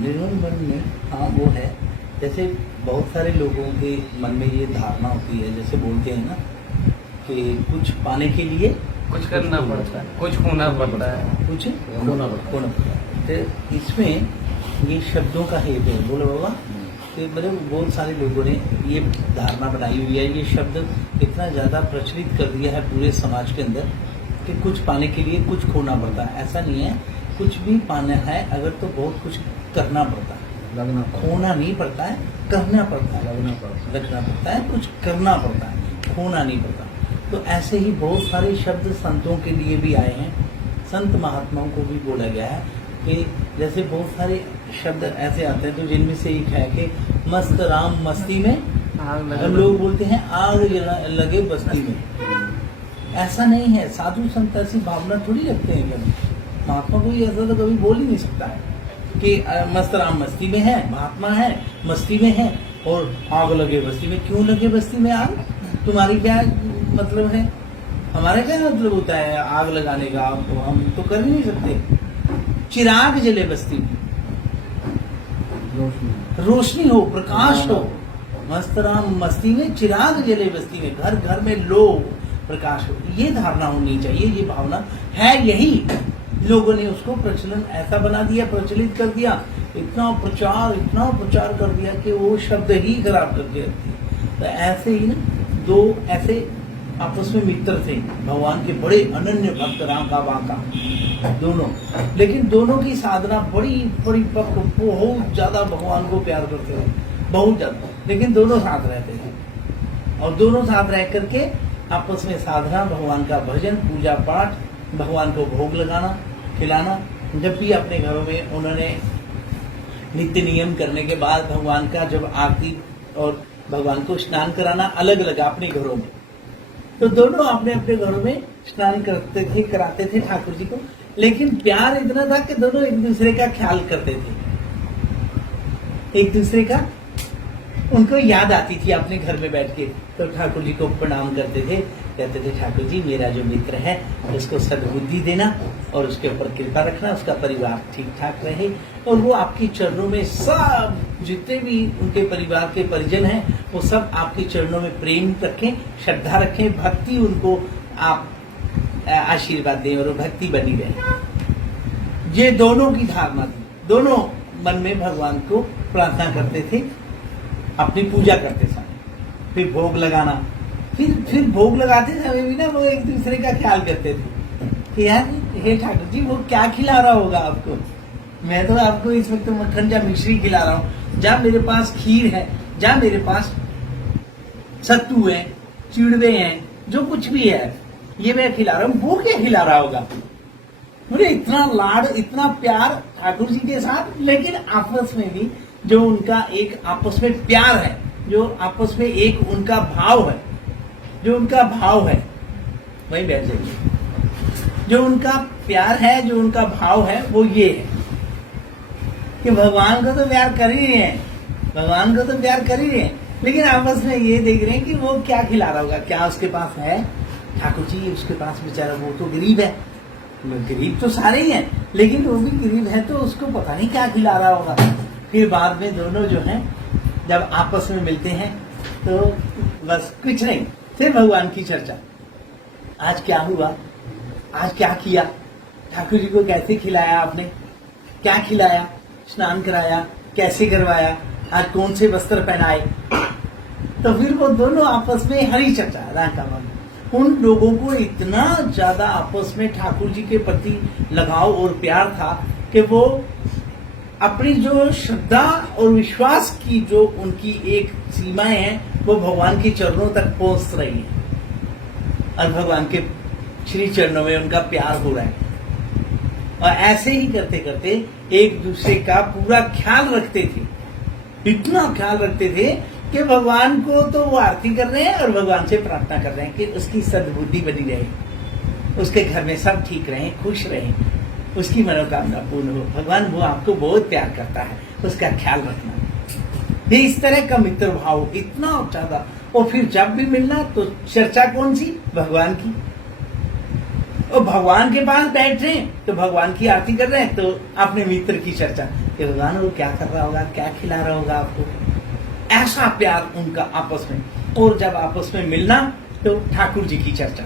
निर्मल मन में, हाँ वो है। जैसे बहुत सारे लोगों के मन में ये धारणा होती है, जैसे बोलते हैं ना कि कुछ पाने के लिए कुछ करना पड़ता है, कुछ होना पड़ता है, कुछ होना पड़ता है। तो इसमें ये शब्दों का हेतु है, बोलो बाबा कि मतलब बहुत सारे लोगों ने ये धारणा बनाई हुई है, ये शब्द इतना ज़्यादा प्रचलित कर दिया है पूरे समाज के अंदर कि कुछ पाने के लिए कुछ खोना पड़ता है। ऐसा नहीं है, कुछ भी पाना है अगर तो बहुत कुछ करना पड़ता है, खोना नहीं पड़ता है, करना पड़ता है, लगना पड़ता है, कुछ करना पड़ता है, खोना नहीं पड़ता। तो ऐसे ही बहुत सारे शब्द संतों के लिए भी आए हैं, संत महात्माओं को भी बोला गया है कि जैसे बहुत सारे शब्द ऐसे आते हैं तो जिनमें से एक है कि मस्त राम मस्ती में, हम लोग बोलते हैं आग लगे बस्ती में। ऐसा नहीं है, साधु संत ऐसी भावना थोड़ी रखते हैं कभी। महात्मा को ऐसा तो कभी बोल ही नहीं सकता है कि मस्त राम मस्ती में है, महात्मा है मस्ती में है और आग लगे बस्ती में। क्यों लगे बस्ती में आग? तुम्हारी क्या मतलब है? हमारा क्या मतलब होता है आग लगाने का? हम तो कर ही नहीं सकते। चिराग जले बस्ती में, रोशनी हो, प्रकाश हो। मस्त राम मस्ती में, चिराग जले बस्ती में, घर घर में लो प्रकाश हो। ये धारणा होनी चाहिए, ये भावना है। यही लोगों ने उसको प्रचलन ऐसा बना दिया, प्रचलित कर दिया, इतना प्रचार कर दिया कि वो शब्द ही खराब करके रखती है। तो ऐसे ही ना दो ऐसे आपस में मित्र थे, भगवान के बड़े अनन्य भक्त, रांका बांका दोनों। लेकिन दोनों की साधना बड़ी परिपक्व, बहुत ज्यादा भगवान को प्यार करते थे, बहुत ज्यादा। लेकिन दोनों साथ रहते थे और दोनों साथ रह करके आपस में साधना, भगवान का भजन, पूजा पाठ, भगवान को भोग लगाना, खिलाना। जब भी अपने घरों में उन्होंने नित्य नियम करने के बाद भगवान का जब आरती और भगवान को स्नान कराना अलग अलग अपने घरों में, तो दोनों अपने अपने घरों में स्नान करते थे, कराते थे ठाकुर जी को। लेकिन प्यार इतना था कि दोनों एक दूसरे का ख्याल करते थे, एक दूसरे का उनको याद आती थी अपने घर में बैठ के, तो ठाकुर जी को प्रणाम करते थे, कहते थे ठाकुर जी मेरा जो मित्र है उसको सद्बुद्धि देना और उसके ऊपर कृपा रखना, उसका परिवार ठीक ठाक रहे। और वो आपके चरणों में सब जितने भी उनके परिवार के परिजन हैं वो सब आपके चरणों में प्रेम रखें, श्रद्धा रखें, भक्ति उनको आप आशीर्वाद दें और भक्ति बनी रहे। ये दोनों की धारणा थी, दोनों मन में भगवान को प्रार्थना करते थे, अपनी पूजा करते समय, फिर भोग लगाना, फिर भोग लगाते समय भी ना वो एक दूसरे का ख्याल करते थे कि यार हे ठाकुर जी वो क्या खिला रहा होगा आपको, मैं तो आपको इस वक्त मक्खन या मिश्री खिला रहा हूँ, जब मेरे पास खीर है, जब मेरे पास सत्तू है, चिड़वे हैं, जो कुछ भी है ये मैं खिला रहा हूँ, वो क्या खिला रहा होगा? मुझे इतना लाड, इतना प्यार ठाकुर जी के साथ। लेकिन आपस में भी जो उनका एक आपस में प्यार है, जो आपस में एक उनका भाव है, जो उनका भाव है वही बैठ जाइए, जो उनका प्यार है, जो उनका भाव है वो ये है कि भगवान को तो प्यार कर ही रहे हैं, भगवान को तो प्यार कर ही रहे हैं, लेकिन आपस में ये देख रहे हैं कि वो क्या खिला रहा होगा, क्या उसके पास है। ठाकुर जी उसके पास बेचारा वो तो गरीब है, गरीब तो सारे ही हैं, लेकिन वो भी गरीब है तो उसको पता नहीं क्या खिला रहा होगा। फिर बाद में दोनों जो हैं जब आपस में मिलते हैं तो बस कुछ नहीं, फिर भगवान की चर्चा, आज क्या हुआ, आज क्या किया, ठाकुर जी को कैसे खिलाया आपने, क्या खिलाया, स्नान कराया, कैसे करवाया, आज कौन से वस्त्र पहनाए। तो फिर वो दोनों आपस में हरी चर्चा, रांका बांका। उन लोगों को इतना ज्यादा आपस में ठाकुर जी के प्रति लगाव और प्यार था कि वो अपनी जो श्रद्धा और विश्वास की जो उनकी एक सीमाएं हैं वो भगवान के चरणों तक पहुंच रही है और भगवान के श्री चरणों में उनका प्यार हो रहा है। और ऐसे ही करते करते एक दूसरे का पूरा ख्याल रखते थे, इतना ख्याल रखते थे कि भगवान को तो वो आरती कर रहे हैं और भगवान से प्रार्थना कर रहे हैं कि उसकी सद्बुद्धि बनी रहे, उसके घर में सब ठीक रहे, खुश रहे, उसकी मनोकामना पूर्ण हो। भगवान वो आपको बहुत प्यार करता है, उसका ख्याल रखना। ये इस तरह का मित्र भाव इतना ज्यादा। और फिर जब भी मिलना तो चर्चा कौन सी? भगवान की। और भगवान के पास बैठ रहे हैं तो भगवान की आरती कर रहे हैं तो अपने मित्र की चर्चा कि भगवान वो क्या कर रहा होगा, क्या खिला रहा होगा आपको। ऐसा प्यार उनका आपस में। और जब आपस में मिलना तो ठाकुर जी की चर्चा,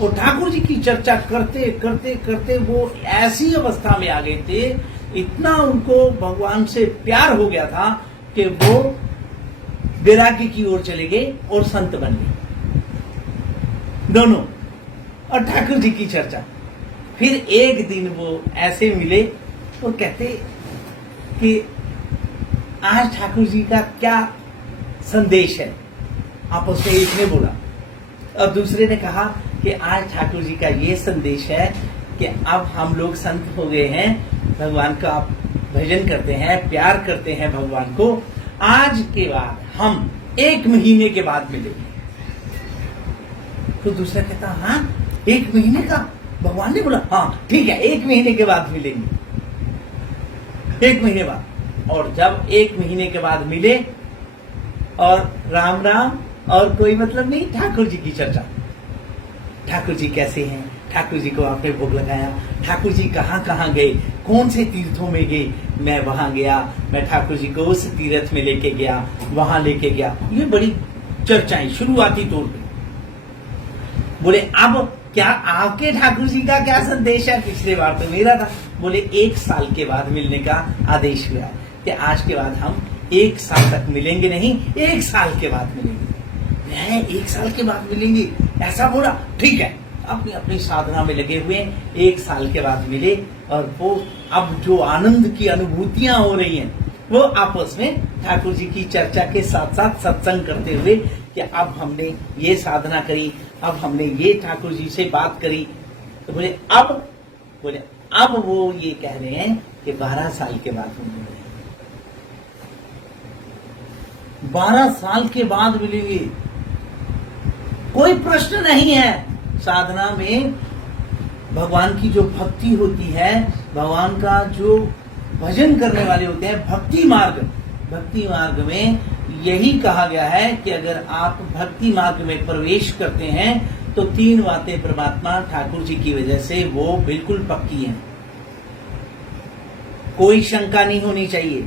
और ठाकुर जी की चर्चा करते करते करते वो ऐसी अवस्था में आ गए थे, इतना उनको भगवान से प्यार हो गया था कि वो वैराग्य की ओर चले गए और संत बन गए दोनों। और ठाकुर जी की चर्चा। फिर एक दिन वो ऐसे मिले, वो कहते कि आज ठाकुर जी का क्या संदेश है। आपस में एक ने बोला और दूसरे ने कहा कि आज ठाकुर जी का ये संदेश है कि अब हम लोग संत हो गए हैं, भगवान का आप भजन करते हैं, प्यार करते हैं भगवान को। आज के बाद हम 1 महीने के बाद मिलेंगे। तो दूसरा कहता हाँ 1 महीने का, भगवान ने बोला हाँ ठीक है 1 महीने के बाद मिलेंगे, 1 महीने बाद। और जब 1 महीने के बाद मिले और राम राम और कोई मतलब नहीं, ठाकुर जी की चर्चा। ठाकुर जी कैसे हैं, ठाकुर जी को आपने भोग लगाया, ठाकुर जी कहाँ कहाँ गए, कौन से तीर्थों में गए, मैं वहां गया, मैं ठाकुर जी को उस तीर्थ में लेके गया, वहां लेके गया। ये बड़ी चर्चाएं शुरुआती तौर पे। बोले अब क्या आपके ठाकुर जी का क्या संदेश है। पिछले बार तो मेरा था। बोले 1 साल के बाद मिलने का आदेश हुआ कि आज के बाद हम 1 साल तक मिलेंगे नहीं, 1 साल के बाद मिलेंगे। 1 साल के बाद मिलेंगे ऐसा बोला, ठीक है। अपनी अपनी साधना में लगे हुए 1 साल के बाद मिले और वो अब जो आनंद की अनुभूतियां हो रही हैं वो आपस में ठाकुर जी की चर्चा के साथ साथ सत्संग करते हुए कि अब हमने ये साधना करी, अब हमने ये ठाकुर जी से बात करी। तो बोले अब वो ये कह रहे हैं कि 12 साल के बाद मिलेंगे, 12 साल के बाद मिलेंगे। कोई प्रश्न नहीं है। साधना में भगवान की जो भक्ति होती है, भगवान का जो भजन करने वाले होते हैं, भक्ति मार्ग में यही कहा गया है कि अगर आप भक्ति मार्ग में प्रवेश करते हैं तो 3 बातें परमात्मा ठाकुर जी की वजह से वो बिल्कुल पक्की हैं, कोई शंका नहीं होनी चाहिए।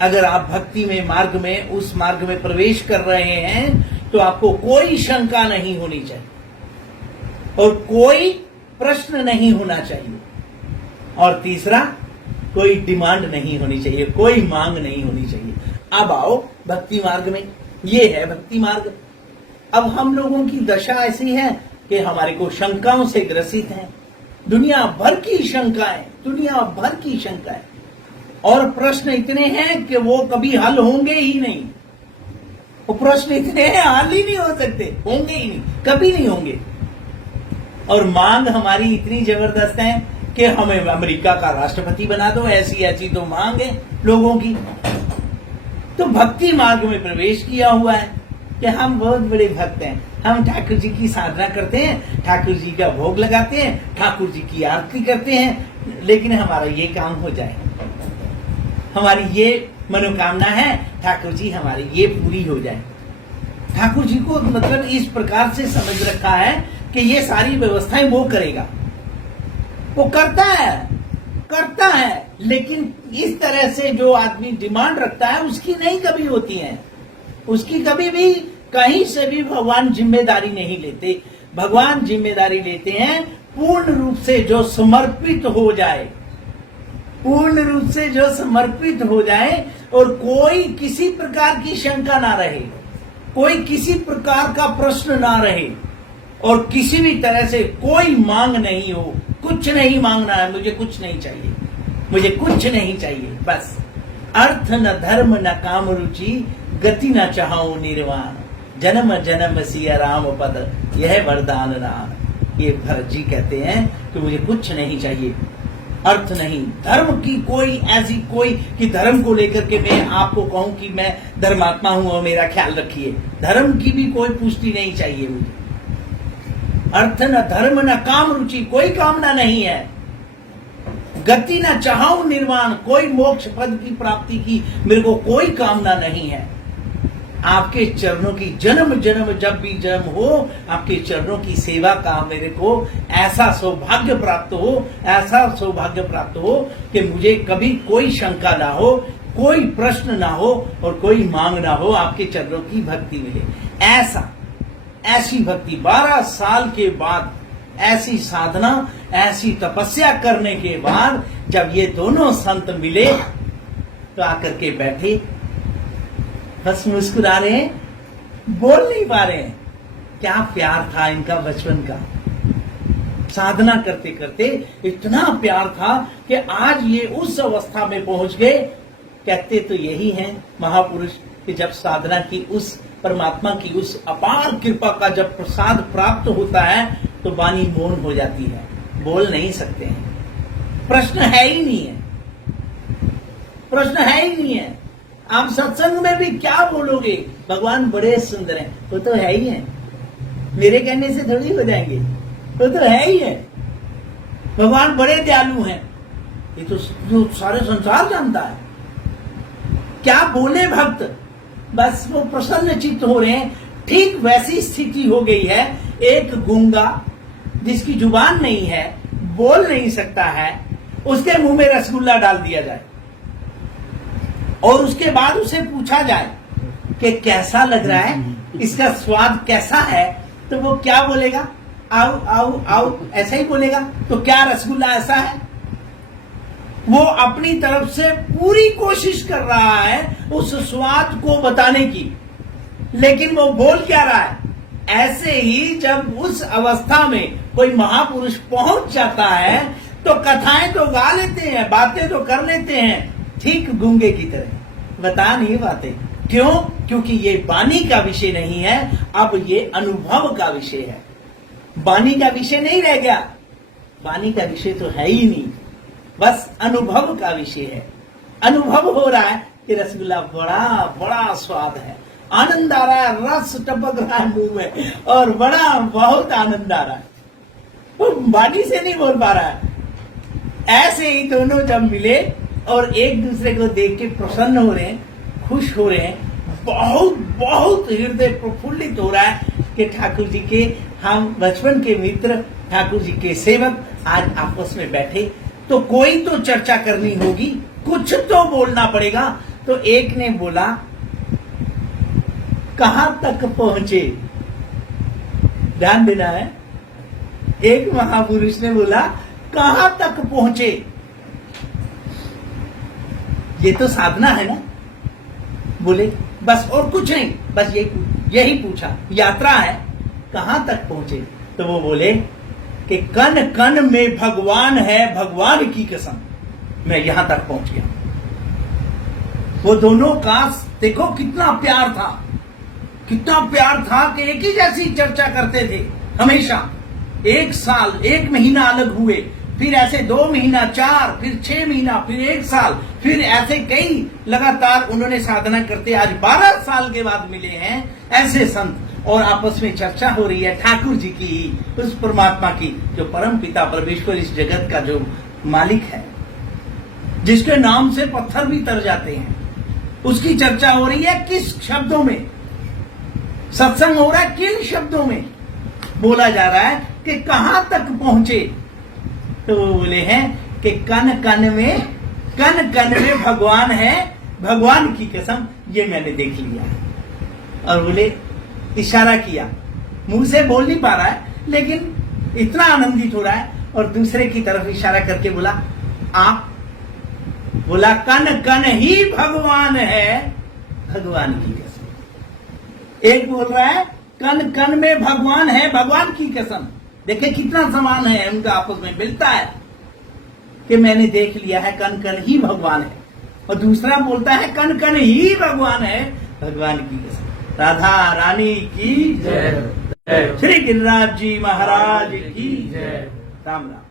अगर आप भक्ति में मार्ग में उस मार्ग में प्रवेश कर रहे हैं तो आपको कोई शंका नहीं होनी चाहिए और कोई प्रश्न नहीं होना चाहिए। और तीसरा, कोई डिमांड नहीं होनी चाहिए, कोई मांग नहीं होनी चाहिए। अब आओ भक्ति मार्ग में, ये है भक्ति मार्ग। अब हम लोगों की दशा ऐसी है कि हमारे को शंकाओं से ग्रसित हैं, दुनिया भर की शंकाएं और प्रश्न इतने हैं कि वो कभी हल होंगे ही नहीं। वो प्रश्न इतने हैं हल ही नहीं हो सकते, होंगे ही नहीं, कभी नहीं होंगे। और मांग हमारी इतनी जबरदस्त है कि हमें अमेरिका का राष्ट्रपति बना दो, ऐसी तो मांग है लोगों की। तो भक्ति मार्ग में प्रवेश किया हुआ है कि हम बहुत बड़े भक्त हैं, हम ठाकुर जी की साधना करते हैं, ठाकुर जी का भोग लगाते हैं, ठाकुर जी की आरती करते हैं, लेकिन हमारा ये काम हो जाए, हमारी ये मनोकामना है, ठाकुर जी हमारी ये पूरी हो जाए। ठाकुर जी को मतलब इस प्रकार से समझ रखा है कि ये सारी व्यवस्थाएं वो करेगा, वो करता है, लेकिन इस तरह से जो आदमी डिमांड रखता है उसकी नहीं कभी होती है, उसकी कभी भी कहीं से भी भगवान जिम्मेदारी नहीं लेते। भगवान जिम्मेदारी लेते हैं पूर्ण रूप से जो समर्पित हो जाए, पूर्ण रूप से जो समर्पित हो जाए और कोई किसी प्रकार की शंका ना रहे, कोई किसी प्रकार का प्रश्न ना रहे और किसी भी तरह से कोई मांग नहीं हो, कुछ नहीं मांगना है, मुझे कुछ नहीं चाहिए, मुझे कुछ नहीं चाहिए, बस अर्थ न धर्म न काम रुचि गति न चाहो निर्वाण जन्म जन्म सिया राम पद यह वरदान राम। ये भरत जी कहते हैं कि मुझे कुछ नहीं चाहिए, अर्थ नहीं, धर्म की कोई ऐसी कोई कि धर्म को लेकर के मैं आपको कहूं कि मैं धर्मात्मा हूं और मेरा ख्याल रखिए, धर्म की भी कोई पुष्टि नहीं चाहिए मुझे। अर्थ न धर्म न काम रुचि, कोई कामना नहीं है। गति न चाहूं निर्वाण, कोई मोक्ष पद की प्राप्ति की मेरे को कोई कामना नहीं है। आपके चरणों की जन्म जन्म जब भी जन्म हो, आपके चरणों की सेवा का मेरे को ऐसा सौभाग्य प्राप्त हो, ऐसा सौभाग्य प्राप्त हो कि मुझे कभी कोई शंका ना हो, कोई प्रश्न ना हो और कोई मांग ना हो, आपके चरणों की भक्ति मिले। ऐसी भक्ति 12 साल के बाद, ऐसी साधना, ऐसी तपस्या करने के बाद जब ये दोनों संत मिले तो आकर के बैठे, बस मुस्कुरा रहे हैं, बोल नहीं पा रहे हैं। क्या प्यार था इनका बचपन का। साधना करते करते इतना प्यार था कि आज ये उस अवस्था में पहुंच गए। कहते तो यही हैं महापुरुष कि जब साधना की उस परमात्मा की उस अपार कृपा का जब प्रसाद प्राप्त होता है तो वाणी मौन हो जाती है, बोल नहीं सकते हैं। प्रश्न है ही नहीं है, प्रश्न है ही नहीं है। आप सत्संग में भी क्या बोलोगे, भगवान बड़े सुंदर हैं, वो तो है ही है, मेरे कहने से थोड़ी हो जाएंगे, वो तो है ही है। भगवान बड़े दयालु हैं, ये तो जो सारे संसार जानता है। क्या बोले भक्त, बस वो प्रसन्न चित्त हो रहे हैं। ठीक वैसी स्थिति हो गई है, एक गूंगा जिसकी जुबान नहीं है, बोल नहीं सकता है, उसके मुंह में रसगुल्ला डाल दिया जाए और उसके बाद उसे पूछा जाए कि कैसा लग रहा है, इसका स्वाद कैसा है, तो वो क्या बोलेगा, आओ आओ आओ, ऐसा ही बोलेगा। तो क्या रसगुल्ला ऐसा है? वो अपनी तरफ से पूरी कोशिश कर रहा है उस स्वाद को बताने की, लेकिन वो बोल क्या रहा है। ऐसे ही जब उस अवस्था में कोई महापुरुष पहुंच जाता है तो कथाएं तो गा लेते हैं, बातें तो कर लेते हैं, ठीक गूंगे की तरह बता नहीं पाते। क्यों? क्योंकि ये वाणी का विषय नहीं है, अब ये अनुभव का विषय है। वाणी का विषय नहीं रह गया, वाणी का विषय तो है ही नहीं, बस अनुभव का विषय है। अनुभव हो रहा है कि रसगुल्ला बड़ा बड़ा स्वाद है, आनंद आ रहा है, रस टपक रहा है मुंह में और बड़ा बहुत आनंद आ रहा है, वो वाणी से नहीं बोल पा रहा है। ऐसे ही दोनों जब मिले और एक दूसरे को देख के प्रसन्न हो रहे हैं, खुश हो रहे हैं, बहुत बहुत हृदय प्रफुल्लित हो रहा है कि ठाकुर जी के हम बचपन के मित्र, ठाकुर जी के सेवक आज आपस में बैठे, तो कोई तो चर्चा करनी होगी, कुछ तो बोलना पड़ेगा। तो एक ने बोला, कहां तक पहुंचे, ध्यान देना है। एक महापुरुष ने बोला, कहां तक पहुंचे। ये तो साधना है ना। बोले बस और कुछ नहीं, बस यही पूछा, यात्रा है, कहां तक पहुंचे। तो वो बोले कि कन कन में भगवान है, भगवान की कसम मैं यहां तक पहुंच गया। वो दोनों का देखो कितना प्यार था, कितना प्यार था कि एक ही जैसी चर्चा करते थे हमेशा। एक साल, एक महीना अलग हुए, फिर ऐसे 2 महीना, 4, फिर 6 महीना, फिर 1 साल, फिर ऐसे कई लगातार उन्होंने साधना करते आज 12 साल के बाद मिले हैं ऐसे संत, और आपस में चर्चा हो रही है ठाकुर जी की, उस परमात्मा की जो परम पिता परमेश्वर इस जगत का जो मालिक है, जिसके नाम से पत्थर भी तर जाते हैं, उसकी चर्चा हो रही है। किस शब्दों में सत्संग हो रहा है, किन शब्दों में बोला जा रहा है कि कहां तक पहुंचे। तो वो बोले हैं कि कन कन में भगवान है, भगवान की कसम ये मैंने देख लिया। और बोले, इशारा किया, मुंह से बोल नहीं पा रहा है लेकिन इतना आनंदित हो रहा है, और दूसरे की तरफ इशारा करके बोला, आप। बोला, कन कन ही भगवान है, भगवान की कसम। एक बोल रहा है कन कन में भगवान है, भगवान की कसम। देखिए कितना समान है उनका, आपस में मिलता है कि मैंने देख लिया है, कन कन ही भगवान है। और दूसरा बोलता है कन कन ही भगवान है, भगवान की कसम। राधा रानी की जय, श्री गिरिराज जी महाराज की जय। राम राम।